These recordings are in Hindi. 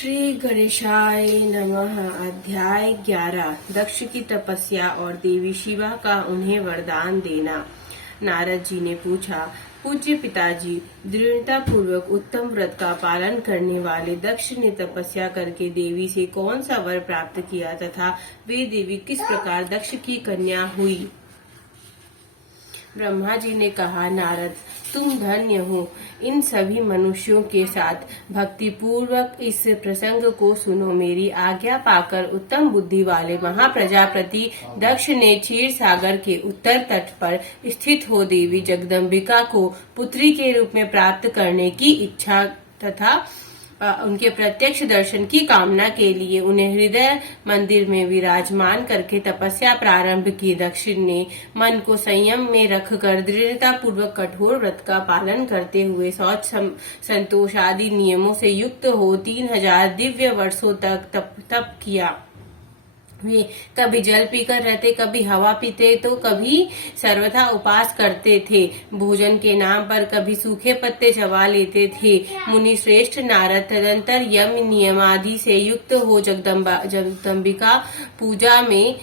श्री गणेशाय नमः। अध्याय 11। दक्ष की तपस्या और देवी शिवा का उन्हें वरदान देना। नारद जी ने पूछा, पूज्य पिताजी, दृढ़ता पूर्वक उत्तम व्रत का पालन करने वाले दक्ष ने तपस्या करके देवी से कौन सा वर प्राप्त किया तथा वे देवी किस प्रकार दक्ष की कन्या हुई? ब्रह्मा जी ने कहा, नारद, तुम धन्य हो। इन सभी मनुष्यों के साथ भक्ति पूर्वक इस प्रसंग को सुनो। मेरी आज्ञा पाकर उत्तम बुद्धि वाले महाप्रजापति दक्ष ने क्षीर सागर के उत्तर तट पर स्थित हो देवी जगदम्बिका को पुत्री के रूप में प्राप्त करने की इच्छा तथा उनके प्रत्यक्ष दर्शन की कामना के लिए उन्हें हृदय मंदिर में विराजमान करके तपस्या प्रारंभ की। दक्ष ने मन को संयम में रखकर दृढ़ता पूर्वक कठोर व्रत का पालन करते हुए शौच संतोष आदि नियमों से युक्त हो 3000 दिव्य वर्षों तक तप किया। वे कभी जल पीकर रहते, कभी हवा पीते तो कभी सर्वथा उपास करते थे। भोजन के नाम पर कभी सूखे पत्ते चबा लेते थे। मुनि श्रेष्ठ नारद तदंतर यम नियमादि से युक्त हो जगदम्बिका पूजा में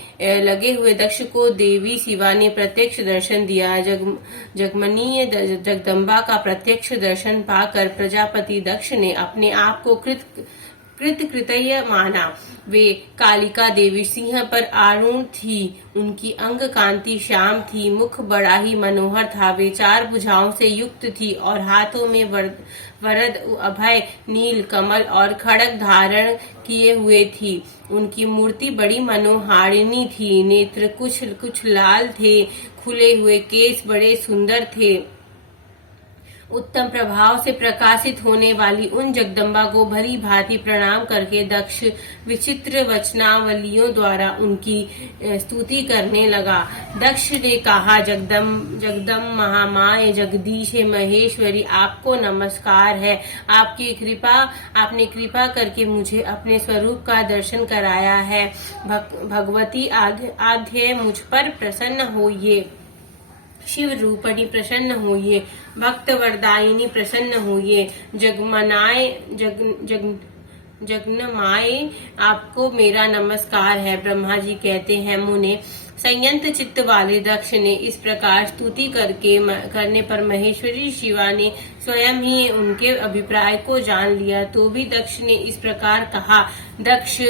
लगे हुए दक्ष को देवी शिवा ने प्रत्यक्ष दर्शन दिया। जगमनीय जगदम्बा का प्रत्यक्ष दर्शन पाकर प्रजापति दक्ष ने अपने आप को कृतकृत्य माना। वे कालिका देवी सिंह पर आरूढ़ थी। उनकी अंग कांति श्याम थी, मुख बड़ा ही मनोहर था। वे 4 भुजाओं से युक्त थी और हाथों में वरद, अभय, नील कमल और खड्ग धारण किए हुए थी। उनकी मूर्ति बड़ी मनोहारिणी थी। नेत्र कुछ लाल थे, खुले हुए केश बड़े सुंदर थे। उत्तम प्रभाव से प्रकाशित होने वाली उन जगदम्बा को भली भांति प्रणाम करके दक्ष विचित्र वचनावलियों द्वारा उनकी स्तुति करने लगा। दक्ष ने कहा, जगदम महामाय जगदीश महेश्वरी, आपको नमस्कार है। आपने कृपा करके मुझे अपने स्वरूप का दर्शन कराया है। भगवती आद्य मुझ पर प्रसन्न होइए। शिव रूपणी प्रसन्न होइए। भक्त वरदायिनी प्रसन्न होइए। जगन्माय आपको मेरा नमस्कार है। ब्रह्मा जी कहते हैं, मुने, संयत चित्त वाले दक्ष ने इस प्रकार स्तुति करने पर महेश्वरी शिवा ने स्वयं ही उनके अभिप्राय को जान लिया। तो भी दक्ष ने इस प्रकार कहा, दक्ष,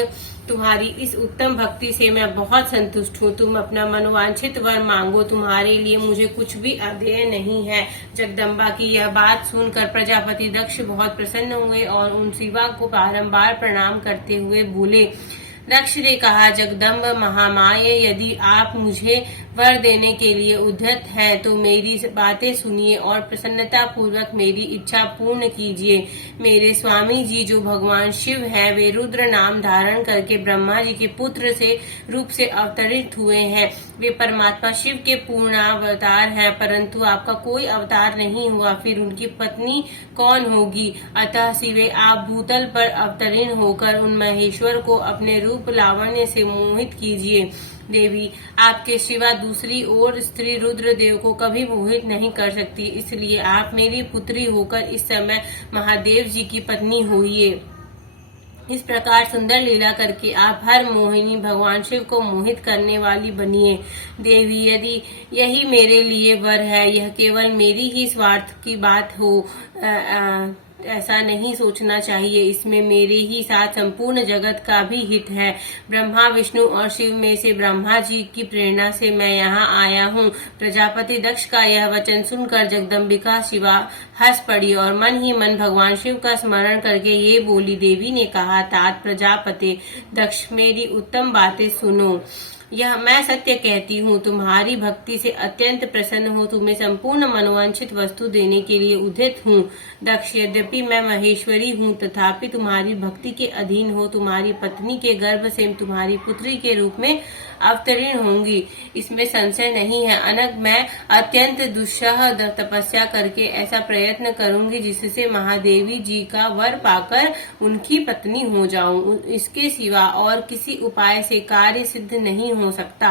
तुम्हारी इस उत्तम भक्ति से मैं बहुत संतुष्ट हूँ। तुम अपना मनोवांछित वर मांगो, तुम्हारे लिए मुझे कुछ भी अदेय नहीं है। जगदम्बा की यह बात सुनकर प्रजापति दक्ष बहुत प्रसन्न हुए और उन शिवा को बारंबार प्रणाम करते हुए बोले। दक्ष ने कहा, जगदम्ब महामाय, यदि आप मुझे वर देने के लिए उद्यत हैं तो मेरी बातें सुनिए और प्रसन्नता पूर्वक मेरी इच्छा पूर्ण कीजिए। मेरे स्वामी जी जो भगवान शिव हैं, वे रुद्र नाम धारण करके ब्रह्मा जी के पुत्र से रूप से अवतरित हुए हैं। वे परमात्मा शिव के पूर्णावतार हैं, परंतु आपका कोई अवतार नहीं हुआ। फिर उनकी पत्नी कौन होगी? अतः शिवे, आप भूतल पर अवतरीण होकर उन महेश्वर को अपने रूप लावण्य से मोहित कीजिए। देवी, आपके सिवा दूसरी ओर स्त्री रुद्र देव को कभी मोहित नहीं कर सकती, इसलिए आप मेरी पुत्री होकर इस समय महादेव जी की पत्नी होइए। इस प्रकार सुंदर लीला करके आप हर मोहिनी भगवान शिव को मोहित करने वाली बनिए। देवी, यदि यही मेरे लिए वर है, यह केवल मेरी ही स्वार्थ की बात हो, ऐसा नहीं सोचना चाहिए। इसमें मेरे ही साथ संपूर्ण जगत का भी हित है। ब्रह्मा, विष्णु और शिव में से ब्रह्मा जी की प्रेरणा से मैं यहाँ आया हूँ। प्रजापति दक्ष का यह वचन सुनकर जगदम्बिका शिवा हंस पड़ी और मन ही मन भगवान शिव का स्मरण करके ये बोली। देवी ने कहा, तात प्रजापति दक्ष, मेरी उत्तम बातें सुनो। यह मैं सत्य कहती हूँ, तुम्हारी भक्ति से अत्यंत प्रसन्न हो, तुम्हें संपूर्ण मनोवांछित वस्तु देने के लिए उद्यत हूँ। दक्ष, यद्यपि मैं महेश्वरी हूँ, तथापि तुम्हारी भक्ति के अधीन हो तुम्हारी पत्नी के गर्भ से तुम्हारी पुत्री के रूप में अवतीर्ण होंगी, इसमें संशय नहीं है। अनग मैं अत्यंत दुस्सह तपस्या करके ऐसा प्रयत्न करूंगी जिससे महादेवी जी का वर पाकर उनकी पत्नी हो जाऊं। इसके सिवा और किसी उपाय से कार्य सिद्ध नहीं हो सकता,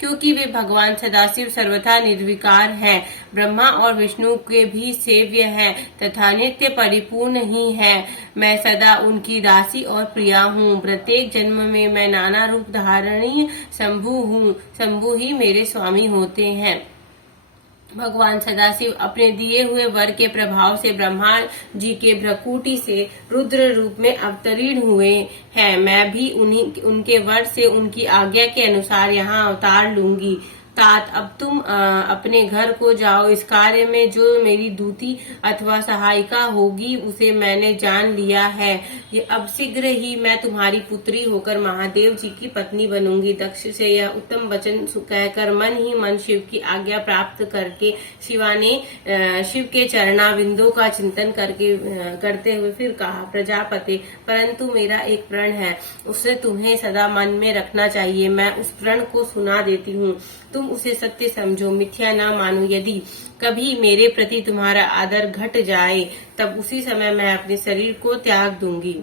क्योंकि वे भगवान सदाशिव सर्वथा निर्विकार है, ब्रह्मा और विष्णु के भी सेव्य है तथा नित्य परिपूर्ण ही है। मैं सदा उनकी दासी और प्रिया हूँ। प्रत्येक जन्म में मैं नाना रूप धारणी शंभु हूँ। शंभु ही मेरे स्वामी होते हैं। भगवान सदाशिव अपने दिए हुए वर के प्रभाव से ब्रह्मा जी के भ्रकुटी से रुद्र रूप में अवतरीण हुए हैं। मैं भी उनके वर से उनकी आज्ञा के अनुसार यहाँ अवतार लूंगी। तात, अब तुम अपने घर को जाओ। इस कार्य में जो मेरी दूती अथवा सहायिका होगी उसे मैंने जान लिया है। ये अब शीघ्र ही मैं तुम्हारी पुत्री होकर महादेव जी की पत्नी बनूंगी। दक्ष से यह उत्तम वचन कहकर मन ही मन शिव की आज्ञा प्राप्त करके शिवा ने शिव के चरणाविंदों का चिंतन करते हुए फिर कहा, प्रजापति, परंतु मेरा एक प्रण है, उसे तुम्हें सदा मन में रखना चाहिए। मैं उस प्रण को सुना देती हूँ, तुम उसे सत्य समझो, मिथ्या न मानो। यदि कभी मेरे प्रति तुम्हारा आदर घट जाए तब उसी समय मैं अपने शरीर को त्याग दूंगी,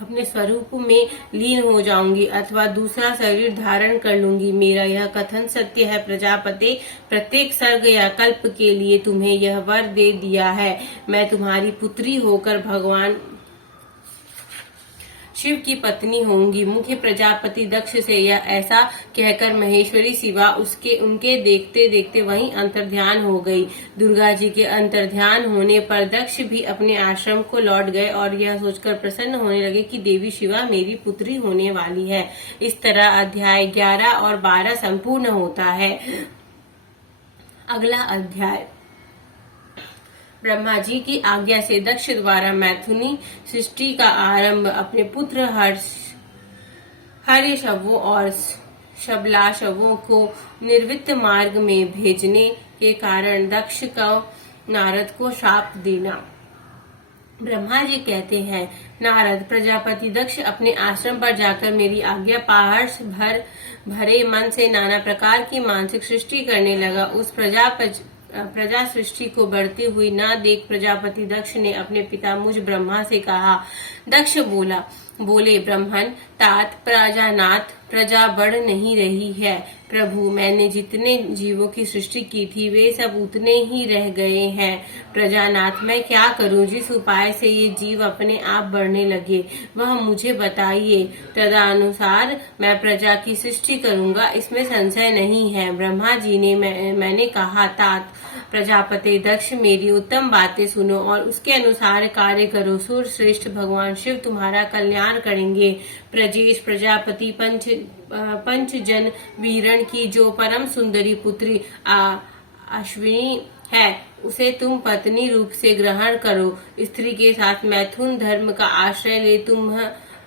अपने स्वरूप में लीन हो जाऊंगी अथवा दूसरा शरीर धारण कर लूंगी। मेरा यह कथन सत्य है प्रजापति। प्रत्येक सर्ग या कल्प के लिए तुम्हें यह वर दे दिया है। मैं तुम्हारी पुत्री होकर भगवान शिव की पत्नी होंगी। मुख्य प्रजापति दक्ष से यह ऐसा कहकर महेश्वरी शिवा उनके देखते देखते वहीं अंतर्ध्यान हो गई। दुर्गा जी के अंतर्ध्यान होने पर दक्ष भी अपने आश्रम को लौट गए और यह सोचकर प्रसन्न होने लगे कि देवी शिवा मेरी पुत्री होने वाली है। इस तरह अध्याय 11 और 12 संपूर्ण होता है। अगला अध्याय। ब्रह्मा जी की आज्ञा से दक्ष द्वारा मैथुनी सृष्टि का आरंभ अपने पुत्र हर्यशवों और शबलाशवों को निर्वित्त मार्ग में भेजने के कारण दक्ष को नारद को शाप देना। ब्रह्मा जी कहते हैं, नारद, प्रजापति दक्ष अपने आश्रम पर जाकर मेरी आज्ञा पाहर्ष भरे मन से नाना प्रकार की मानसिक सृष्टि करने लगा। उस प्रजा सृष्टि को बढ़ती हुई न देख प्रजापति दक्ष ने अपने पिता मुझ ब्रह्मा से कहा। दक्ष बोले, ब्रह्मन, तात, प्रजानाथ, प्रजा बढ़ नहीं रही है। प्रभु, मैंने जितने जीवों की सृष्टि की थी वे सब उतने ही रह गए हैं। प्रजानाथ, मैं क्या करूं? जिस उपाय से ये जीव अपने आप बढ़ने लगे वह मुझे बताइए। तदनुसार मैं प्रजा की सृष्टि करूंगा, इसमें संशय नहीं है। ब्रह्मा जी ने मैंने कहा, तात, प्रजापति दक्ष, मेरी उत्तम बातें सुनो और उसके अनुसार कार्य करो। सूर श्रेष्ठ भगवान शिव तुम्हारा कल्याण करेंगे। प्रजेश प्रजापति पंचजन वीरण की जो परम सुंदरी पुत्री अश्विनी है उसे तुम पत्नी रूप से ग्रहण करो। स्त्री के साथ मैथुन धर्म का आश्रय ले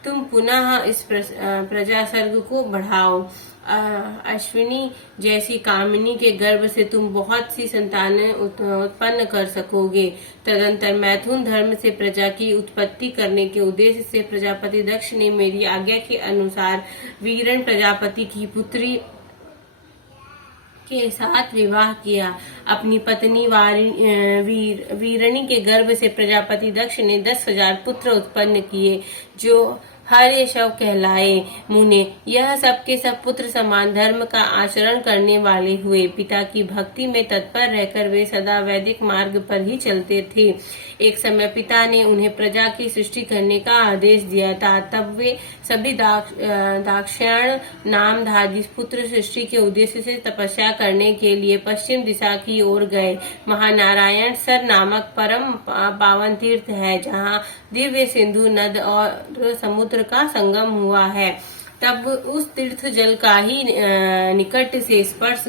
तुम पुनः इस प्रजा सर्ग को बढ़ाओ। अश्विनी जैसी कामिनी के गर्भ से तुम बहुत सी संतानें उत्पन्न कर सकोगे। तदंतर मैथुन धर्म से प्रजा की उत्पत्ति करने के उद्देश्य से प्रजापति दक्ष ने मेरी आज्ञा के अनुसार वीरण प्रजापति की पुत्री के साथ विवाह किया। अपनी पत्नी वीरणी के गर्भ से प्रजापति दक्ष ने 10,000 पुत्र उत्पन्न किए जो हर्यशव कहलाए। मुने यह सब के सब पुत्र समान धर्म का आचरण करने वाले हुए। पिता की भक्ति में तत्पर रहकर वे सदा वैदिक मार्ग पर ही चलते थे। एक समय पिता ने उन्हें प्रजा की सृष्टि करने का आदेश दिया था। तब वे सभी दाक्षायण नामधारी पुत्र सृष्टि के उद्देश्य से तपस्या करने के लिए पश्चिम दिशा की ओर गए। महानारायण सर नामक परम पावन तीर्थ है जहाँ दिव्य सिंधु नद और समुद्र का संगम हुआ है। तब उस तीर्थ जल का ही निकट से स्पर्श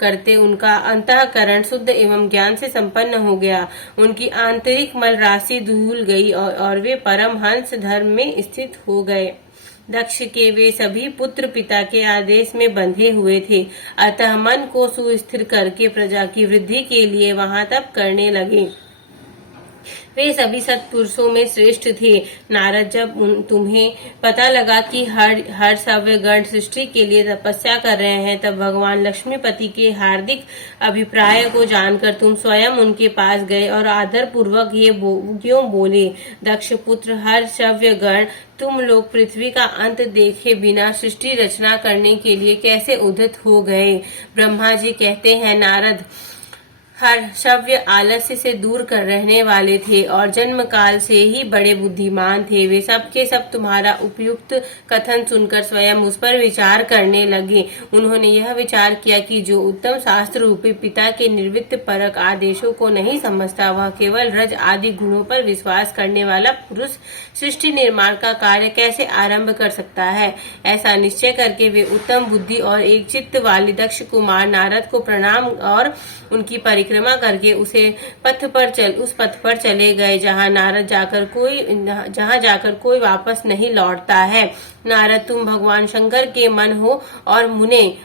करते उनका अंतःकरण शुद्ध एवं ज्ञान से संपन्न हो गया। उनकी आंतरिक मल राशि धुल गई और वे परम हंस धर्म में स्थित हो गए। दक्ष के वे सभी पुत्र पिता के आदेश में बंधे हुए थे, अतः मन को सुस्थिर करके प्रजा की वृद्धि के लिए वहां तप करने लगे। वे सभी सत्पुरुषों में श्रेष्ठ थे। नारद, जब तुम्हें पता लगा कि हर सव्य गण सृष्टि के लिए तपस्या कर रहे हैं, तब भगवान लक्ष्मीपति के हार्दिक अभिप्राय को जानकर तुम स्वयं उनके पास गए और आदर पूर्वक ये क्यों बोले, दक्ष पुत्र हर सव्य गण, तुम लोग पृथ्वी का अंत देखे बिना सृष्टि रचना करने के लिए कैसे उद्यत हो गए। ब्रह्मा जी कहते हैं, नारद हर्षव्य आलस्य से दूर कर रहने वाले थे और जन्म काल से ही बड़े बुद्धिमान थे। वे सब के सब तुम्हारा उपयुक्त कथन सुनकर स्वयं उस पर विचार करने लगे। उन्होंने यह विचार किया कि जो उत्तम शास्त्र रूपी पिता के निर्वित्त परक आदेशों को नहीं समझता, वह केवल रज आदि गुणों पर विश्वास करने वाला पुरुष सृष्टि निर्माण का कार्य कैसे आरंभ कर सकता है। ऐसा निश्चय करके वे उत्तम बुद्धि और एक चित्त वाले दक्ष कुमार नारद को प्रणाम और उनकी परिक्रमा करके उस पथ पर चले गए जहाँ जाकर कोई वापस नहीं लौटता है। नारद, तुम भगवान शंकर के मन हो और मुने,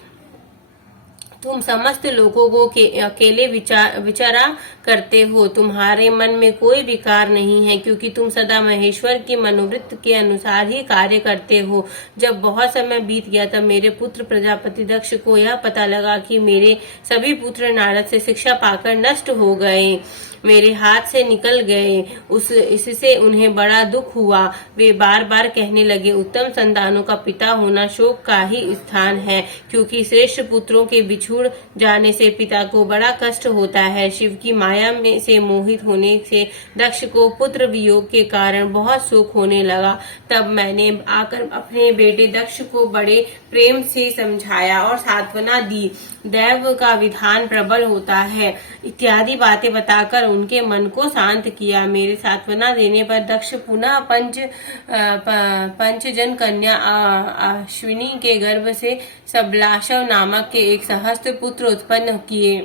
तुम समस्त लोगों को अकेले विचारा करते हो। तुम्हारे मन में कोई विकार नहीं है, क्योंकि तुम सदा महेश्वर की मनोवृत्ति के अनुसार ही कार्य करते हो। जब बहुत समय बीत गया, तब मेरे पुत्र प्रजापति दक्ष को यह पता लगा कि मेरे सभी पुत्र नारद से शिक्षा पाकर नष्ट हो गए, मेरे हाथ से निकल गए। इससे उन्हें बड़ा दुख हुआ। वे बार बार कहने लगे, उत्तम संतानों का पिता होना शोक का ही स्थान है, क्योंकि श्रेष्ठ पुत्रों के बिछुड़ जाने से पिता को बड़ा कष्ट होता है। शिव की माया में से मोहित होने से दक्ष को पुत्र वियोग के कारण बहुत शोक होने लगा। तब मैंने आकर अपने बेटे दक्ष को बड़े प्रेम से समझाया और सांत्वना दी। दैव का विधान प्रबल होता है इत्यादि बातें बताकर उनके मन को शांत किया। मेरे सांत्वना देने पर दक्ष पुनः पंचजन कन्या अश्विनी के गर्भ से सबलाशव नामक के एक सहस्त्र पुत्र उत्पन्न किए।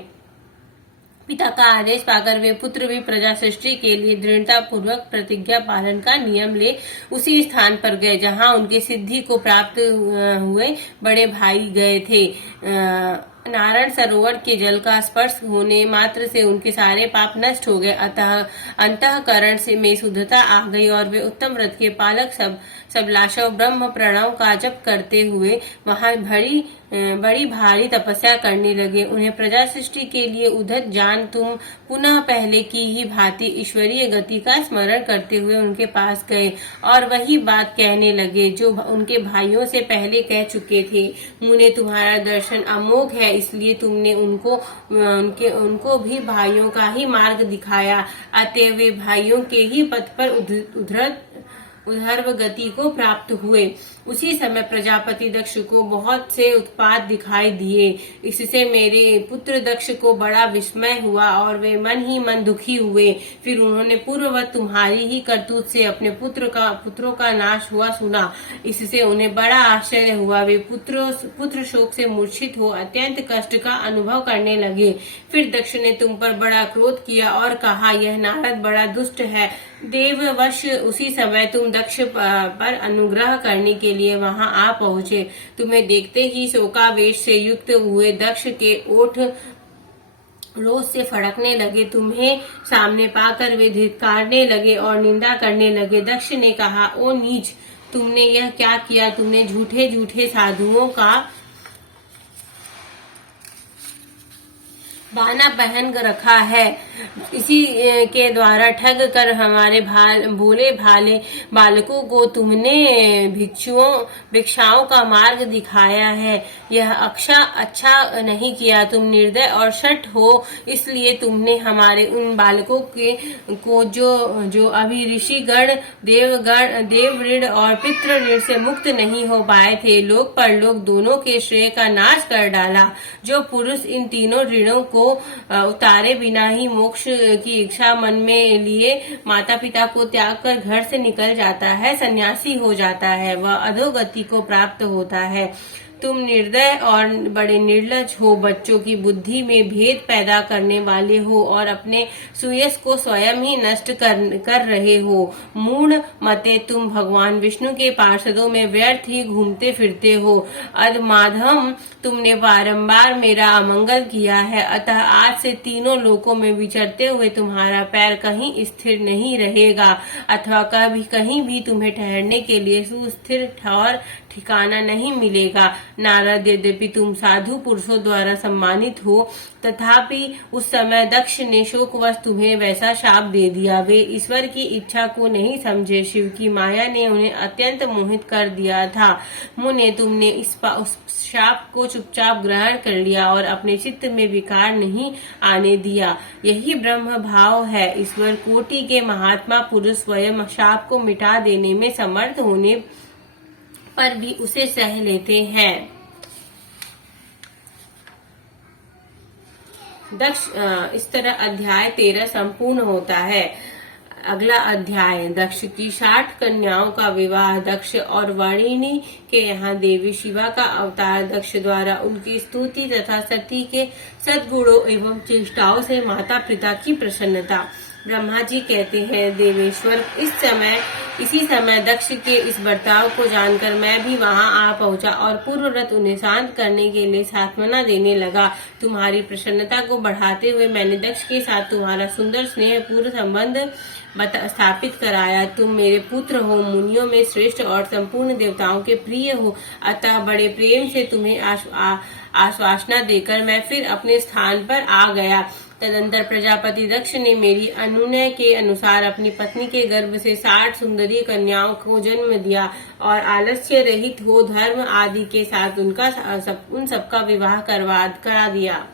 पिता का आदेश पाकर वे पुत्र भी प्रजा सृष्टि के लिए दृढ़ता पूर्वक प्रतिज्ञा पालन का नियम ले उसी स्थान पर गए जहां उनके सिद्धि को प्राप्त हुए बड़े भाई गए थे। नारायण सरोवर के जल का स्पर्श होने मात्र से उनके सारे पाप नष्ट हो गए। अतः अंतःकरण से में शुद्धता आ गई और वे उत्तम व्रत के पालक सबलाशव ब्रह्म प्रणव का जप करते हुए वहां बड़ी भारी तपस्या करने लगे। उन्हें प्रजा सृष्टि के लिए उद्धत जान तुम पुनः पहले की ही भांति ईश्वरीय गति का स्मरण करते हुए उनके पास गए और वही बात कहने लगे जो उनके भाइयों से पहले कह चुके थे। मुने, तुम्हारा दर्शन अमोघ है, इसलिए तुमने उनको भी भाइयों का ही मार्ग दिखाया। अतः वे भाइयों के ही पथ पर उद्धर्व गति को प्राप्त हुए। उसी समय प्रजापति दक्ष को बहुत से उत्पात दिखाई दिए। इससे मेरे पुत्र दक्ष को बड़ा विस्मय हुआ और वे मन ही मन दुखी हुए। फिर उन्होंने पूर्ववत तुम्हारी ही करतूत से अपने पुत्रों का नाश हुआ सुना। इससे उन्हें बड़ा आश्चर्य हुआ। वे पुत्र शोक से मूर्छित हो अत्यंत कष्ट का अनुभव करने लगे। फिर दक्ष ने तुम पर बड़ा क्रोध किया और कहा, यह नारद बड़ा दुष्ट है। देववश उसी समय तुम दक्ष पर अनुग्रह करने के लिए वहां आ पहुंचे। तुम्हें देखते ही शोकावेश से युक्त हुए दक्ष के ओठ रोष से फड़कने लगे। तुम्हें सामने पाकर वे धिक्कारने लगे और निंदा करने लगे। दक्ष ने कहा, ओ नीच, तुमने यह क्या किया? तुमने झूठे साधुओं का बाना पहन रखा है, इसी के द्वारा ठग कर हमारे भोले भाले बालकों को तुमने भिक्षाओं का मार्ग दिखाया है। यह अच्छा नहीं किया। तुम निर्दय और शठ हो, इसलिए तुमने हमारे उन बालकों को जो अभी ऋषिगण देव ऋण और पितृ ऋण से मुक्त नहीं हो पाए थे, लोक परलोक दोनों के श्रेय का नाश कर डाला। जो पुरुष इन तीनों ऋणों को उतारे बिना ही मोक्ष की इच्छा मन में लिए माता पिता को त्याग कर घर से निकल जाता है, सन्यासी हो जाता है, वह अधोगति को प्राप्त होता है। तुम निर्दय और बड़े निर्लज हो, बच्चों की बुद्धि में भेद पैदा करने वाले हो और अपने सुयश को स्वयं ही नष्ट कर रहे हो। मूढ़ मते, तुम भगवान विष्णु के पार्षदों में व्यर्थ ही घूमते फिरते हो। अधमाधम, तुमने बारंबार मेरा अमंगल किया है, अतः आज से तीनों लोकों में विचरते हुए तुम्हारा पैर कहीं स्थिर नहीं रहेगा अथवा कभी कहीं भी तुम्हें ठहरने के लिए सुस्थिर ठौर ठिकाना नहीं मिलेगा। नारद, यद्यपि तुम साधु पुरुषों द्वारा सम्मानित हो, तथापि उस समय दक्ष ने शोकवश तुम्हें वैसा शाप दे दिया। वे ईश्वर की इच्छा को नहीं समझे, शिव की माया ने उन्हें अत्यंत मोहित कर दिया था। मुने, तुमने उस शाप को चुपचाप ग्रहण कर लिया और अपने चित्त में विकार नहीं आने दिया। यही ब्रह्म भाव है। ईश्वर कोटि के महात्मा पुरुष स्वयं शाप को मिटा देने में समर्थ होने पर भी उसे सह लेते हैं। दक्ष इस तरह अध्याय 13 संपूर्ण होता है। अगला अध्याय, दक्ष की 60 कन्याओं का विवाह। दक्ष और वाणिनी के यहाँ देवी शिवा का अवतार। दक्ष द्वारा उनकी स्तुति तथा सती के सद्गुणों एवं चेष्टाओं से माता पिता की प्रसन्नता। ब्रह्मा जी कहते हैं, देवेश्वर, इसी समय दक्ष के इस बर्ताव को जानकर मैं भी वहां आ पहुंचा और पूर्वरत उन्हें शांत करने के लिए सांत्वना देने लगा। तुम्हारी प्रसन्नता को बढ़ाते हुए मैंने दक्ष के साथ तुम्हारा सुंदर स्नेहपूर्ण संबंध स्थापित कराया। तुम मेरे पुत्र हो, मुनियों में श्रेष्ठ और संपूर्ण देवताओं के प्रिय हो, अतः बड़े प्रेम से तुम्हें आश्वासना देकर मैं फिर अपने स्थान पर आ गया। तदंतर प्रजापति दक्ष ने मेरी अनुनय के अनुसार अपनी पत्नी के गर्भ से 60 सुंदरी कन्याओं को जन्म दिया और आलस्य रहित हो धर्म आदि के साथ उन सबका विवाह करा दिया।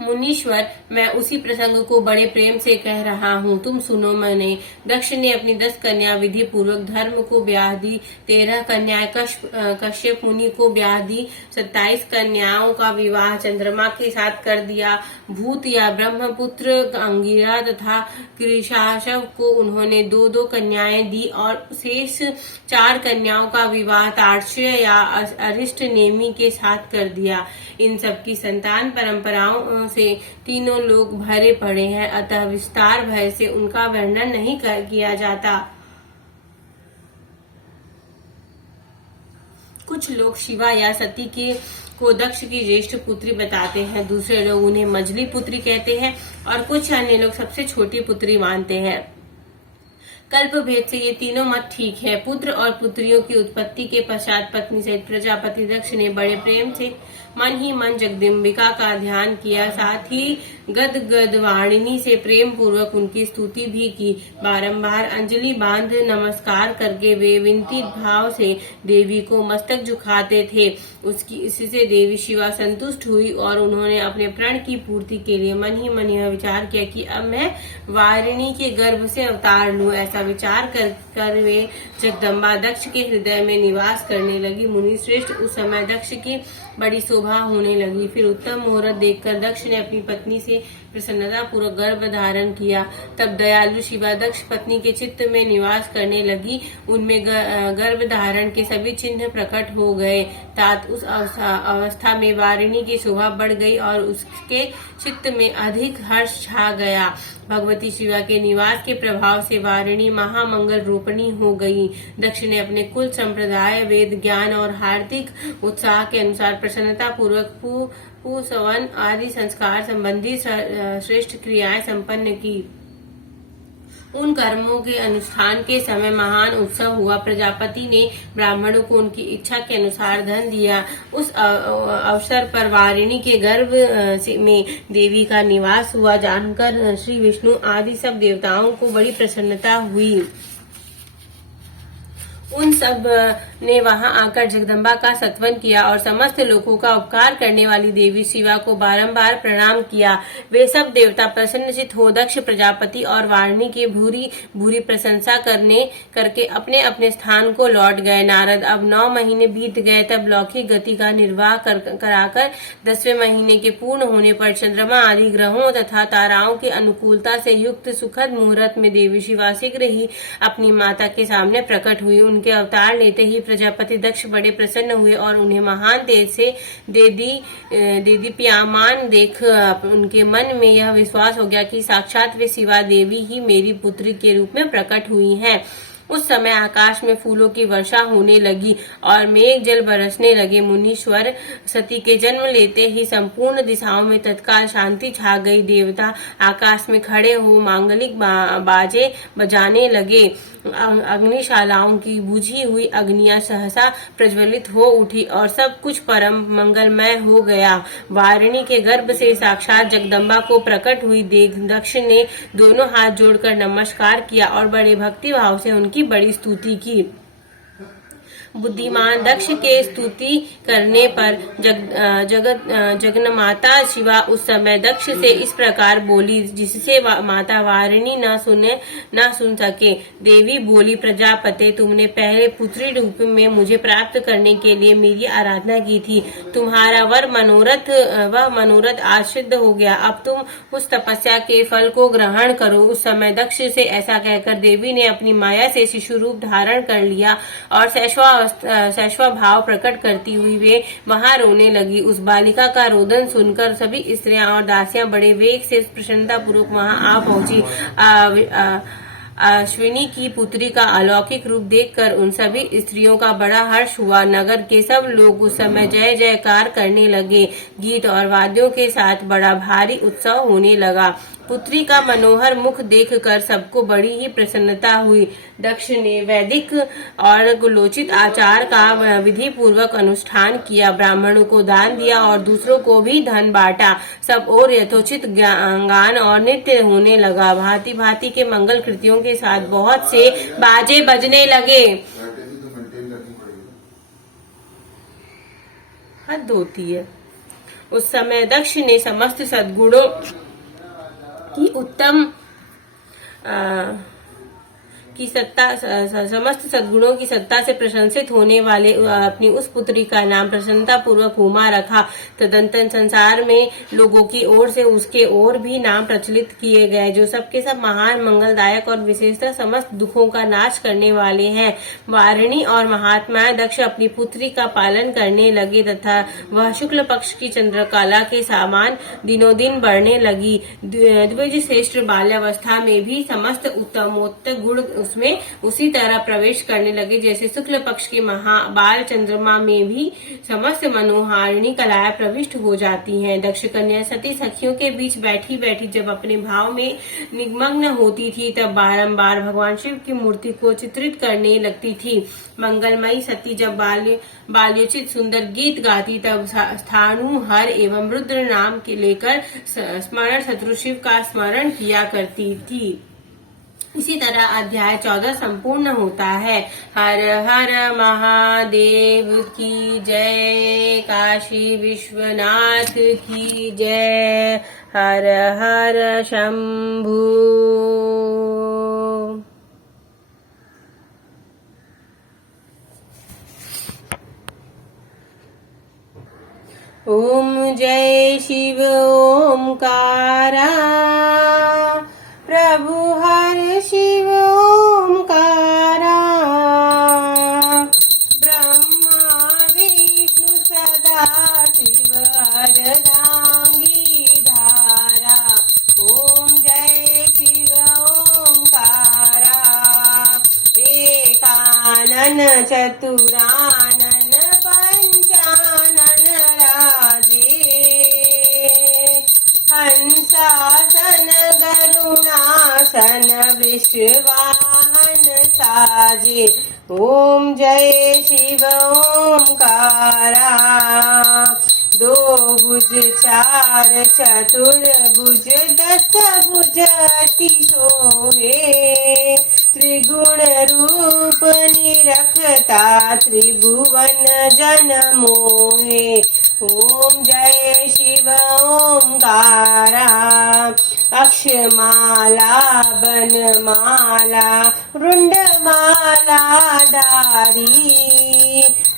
मुनीश्वर, मैं उसी प्रसंग को बड़े प्रेम से कह रहा हूँ, तुम सुनो। मैंने दक्ष ने अपनी 10 कन्या विधि पूर्वक धर्म को ब्याह दी, 13 कन्याएं कश्यप मुनि को ब्याह दी, 27 कन्याओं का विवाह चंद्रमा के साथ कर दिया। भूत या ब्रह्मपुत्र अंगिरा तथा कृशाशव को उन्होंने 2-2 कन्याएं दी और शेष 4 कन्याओं का विवाह तार्क्ष्य या अरिष्ट नेमि के साथ कर दिया। इन सब की संतान परंपराओं से तीनों लोग भरे पड़े हैं, अतः विस्तार भय से उनका वर्णन नहीं किया जाता। कुछ लोग शिवा या सती को दक्ष की ज्येष्ठ पुत्री बताते हैं, दूसरे लोग उन्हें मझली पुत्री कहते हैं और कुछ अन्य लोग सबसे छोटी पुत्री मानते हैं। कल्प भेद से ये तीनों मत ठीक है। पुत्र और पुत्रियों की उत्पत्ति के पश्चात पत्नी सहित प्रजापति दक्ष ने बड़े प्रेम से मन ही मन जगदम्बिका का ध्यान किया, साथ ही गद वाणिनी से प्रेम पूर्वक उनकी स्तुति भी की। बारंबार अंजलि बांध नमस्कार करके वे विनती भाव से देवी को मस्तक झुकाते थे। इससे देवी शिवा संतुष्ट हुई और उन्होंने अपने प्रण की पूर्ति के लिए मन ही मन यह विचार किया कि अब मैं वारिणी के गर्भ से अवतार लूं। ऐसा विचार कर वे जगदम्बा दक्ष के हृदय में निवास करने लगी। मुनि श्रेष्ठ, उस समय दक्ष की बड़ी शोभा होने लगी। फिर उत्तम मुहूर्त देखकर दक्ष ने अपनी पत्नी से प्रसन्नता पूर्वक गर्भ धारण किया। तब दयालु शिवा दक्ष पत्नी के चित्त में निवास करने लगी। उनमें गर्भ धारण के सभी चिन्ह प्रकट हो गए। तात उस अवस्था में वारिणी की शोभा बढ़ गई और उसके चित्त में अधिक हर्ष छा गया। भगवती शिवा के निवास के प्रभाव से वारिणी महामंगल रूपणी हो गई। दक्ष ने अपने कुल संप्रदाय, वेद ज्ञान और हार्दिक उत्साह के अनुसार प्रसन्नता पूर्वक पुंसवन आदि संस्कार संबंधी श्रेष्ठ क्रियाएं संपन्न की। उन कर्मों के अनुष्ठान के समय महान उत्सव हुआ। प्रजापति ने ब्राह्मणों को उनकी इच्छा के अनुसार धन दिया। उस अवसर पर वारिणी के गर्भ में देवी का निवास हुआ जानकर श्री विष्णु आदि सब देवताओं को बड़ी प्रसन्नता हुई। उन सब ने वहां आकर जगदम्बा का स्तवन किया और समस्त लोगों का उपकार करने वाली देवी शिवा को बारंबार प्रणाम किया। वे सब देवता प्रसन्नचित हो दक्ष प्रजापति और वारिणी की भूरी प्रशंसा करके अपने अपने स्थान को लौट गए। नारद, अब 9 महीने बीत गए। तब लौकिक गति का निर्वाह कराकर 10वें महीने के पूर्ण होने पर चंद्रमा आदि ग्रहों तथा ताराओं की अनुकूलता से युक्त सुखद मुहूर्त में देवी शिवा शीघ्र ही अपनी माता के सामने प्रकट हुई। उनके अवतार लेते ही प्रजापति दक्ष बड़े प्रसन्न हुए और उन्हें महान तेज से देदीप्यमान देख उनके मन में यह विश्वास हो गया कि साक्षात वे शिवा देवी ही मेरी पुत्री के रूप में प्रकट हुई हैं। उस समय आकाश में फूलों की वर्षा होने लगी और मेघ जल बरसने लगे। मुनीश्वर सती के जन्म लेते ही संपूर्ण दिशाओं में तत्काल शांति छा गई। देवता आकाश में खड़े हो मांगलिक बाजे बजाने लगे। अग्निशालाओं की बुझी हुई अग्नियां सहसा प्रज्वलित हो उठी और सब कुछ परम मंगलमय हो गया। वारिणी के गर्भ से साक्षात जगदम्बा को प्रकट हुई दक्ष ने दोनों हाथ जोड़कर नमस्कार किया और बड़े भक्ति भाव से उनकी बड़ी स्तुति की। बुद्धिमान दक्ष के स्तुति करने पर जगन्माता शिवा उस समय दक्ष से इस प्रकार बोली जिससे माता वारिणी न सुन सके। देवी बोली, प्रजापते, तुमने पहले पुत्री रूप में मुझे प्राप्त करने के लिए मेरी आराधना की थी। तुम्हारा वह मनोरथ आज सिद्ध हो गया। अब तुम उस तपस्या के फल को ग्रहण करो। उस समय दक्ष से ऐसा कहकर देवी ने अपनी माया से शिशु रूप धारण कर लिया और सैश्वा भाव प्रकट करती हुई वे वहां रोने लगी। उस बालिका का रोदन सुनकर सभी स्त्रियां और दासियां बड़े वेग से प्रसन्नता पूर्वक वहां आ पहुंची। अश्विनी की पुत्री का अलौकिक रूप देखकर उन सभी स्त्रियों का बड़ा हर्ष हुआ। नगर के सब लोग उस समय जय जयकार करने लगे। गीत और वाद्यों के साथ बड़ा भारी उत्सव होने लगा। पुत्री का मनोहर मुख देखकर सबको बड़ी ही प्रसन्नता हुई। दक्ष ने वैदिक और गुलोचित आचार का विधि पूर्वक अनुष्ठान किया, ब्राह्मणों को दान दिया और दूसरों को भी धन बांटा। सब और यथोचित गान और नृत्य होने लगा। भांति भांति के मंगल कृतियों के साथ बहुत से बाजे बजने लगे। हद होती है। उस समय दक्ष ने समस्त सद्गुणों की समस्त सद्गुणों की सत्ता से प्रशंसित होने वाले अपनी उस पुत्री का नाम प्रसन्नता पूर्वक उमा रखा। तदंतर संसार में लोगों की ओर से उसके और भी नाम प्रचलित किए गए जो सबके सब महान मंगलदायक और विशेषतः समस्त दुखों का नाश करने वाले हैं। वारिणी और महात्मा दक्ष अपनी पुत्री का पालन करने लगे तथा वह शुक्ल पक्ष की चंद्रकला के समान दिनों दिन बढ़ने लगी। द्विज श्रेष्ठ बाल्यावस्था में भी समस्त उत्तमोत्तम गुण उसमें उसी तरह प्रवेश करने लगे जैसे शुक्ल पक्ष के बाल चंद्रमा में भी समस्त मनोहारिणी कलाएं प्रविष्ट हो जाती हैं। दक्ष कन्या सती सखियों के बीच बैठी बैठी जब अपने भाव में निमग्न होती थी तब बारंबार भगवान शिव की मूर्ति को चित्रित करने लगती थी। मंगलमयी सती जब बाल्योचित सुंदर गीत गाती तब स्थाणु हर एवं रुद्र नाम के लेकर स्मरण शत्रु शिव का स्मरण किया करती थी। इसी तरह अध्याय 14 संपूर्ण होता है। हर हर महादेव की जय, काशी विश्वनाथ की जय, हर हर शंभू। ओम जय शिव ओमकारा, प्रभु हर शिव ओमकारा, ब्रह्मा विष्णु सदा शिव अर्धांगी धारा। ओम जय शिव ओमकारा, एकानन चतुरानन पंचानन राजे, हंसासन गरुणासन विश्ववाहन साजे। ओम जय शिव ओमकारा, दो भुज चार चतुर्भुज दस भुज अति सोहे, त्रिगुण रूप निरखता त्रिभुवन जन मोहे। ओम जय शिव ओमकारा, अक्षमाला बनमाला रुंडमाला धारी,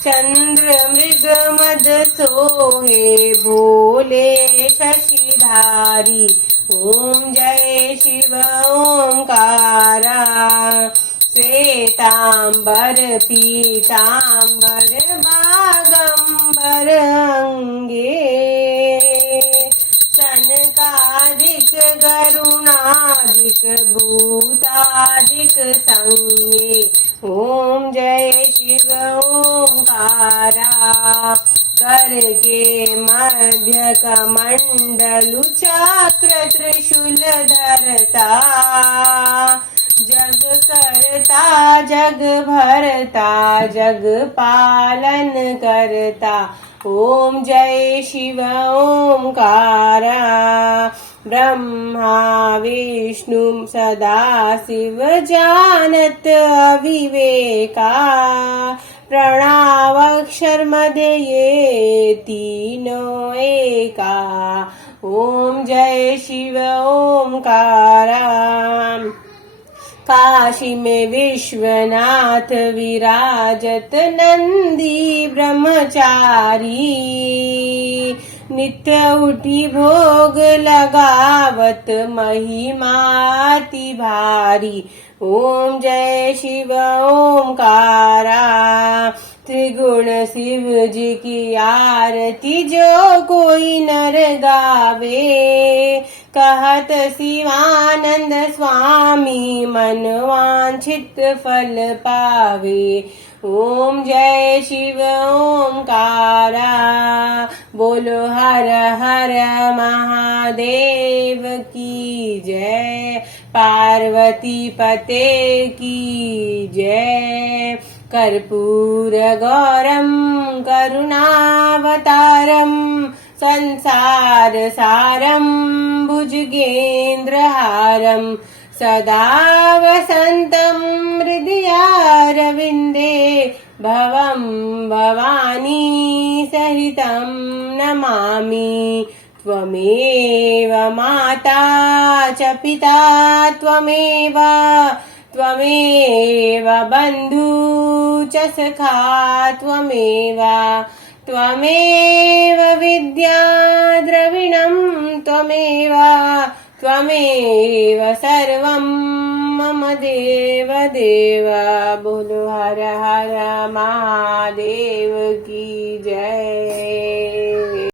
चंद्र मृग मद सोहे भोले शशिधारी। ओम जय शिव ओमकारा, श्वेतांबर पीतांबर बागंबर अंगे सनकादिक गरुणादिक भूतादिक संगे। ओम जय शिव ओंकारा करके मध्य कमंडलु चक्र त्रिशूल धरता जग करता जग भरता जग पालन करता। ओम जय शिव ओंकारा ब्रह्मा विष्णु सदा शिव जानत अविवेका प्रणवाक्षर मध्ये ये तीनों एका। ओम जय शिव ओंकारा काशी में विश्वनाथ विराजत नंदी ब्रह्मचारी नित्य उठी भोग लगावत महिमाति भारी। ओम जय शिव ओंकारा त्रिगुण शिव जी की आरती जो कोई नर गावे कहत शिवानंद स्वामी मन वांछित फल पावे। ओम जय शिव ओंकारा बोलो हर हर महादेव की जय पार्वती पते की जय। कर्पूर गौरम करुणावतारम संसार सारम भुजगेन्द्रहारम सदा वसन्तं हृदयारविन्दे भवं भवानी सहितं नमामि। त्वमेव माता च पिता त्वमेव त्वमेव बन्धु च सखा त्वमेव त्वमेव विद्या द्रविणं त्वमेव त्वमेव सर्वं मम देव देव। बोलो हर हर महादेव की जय।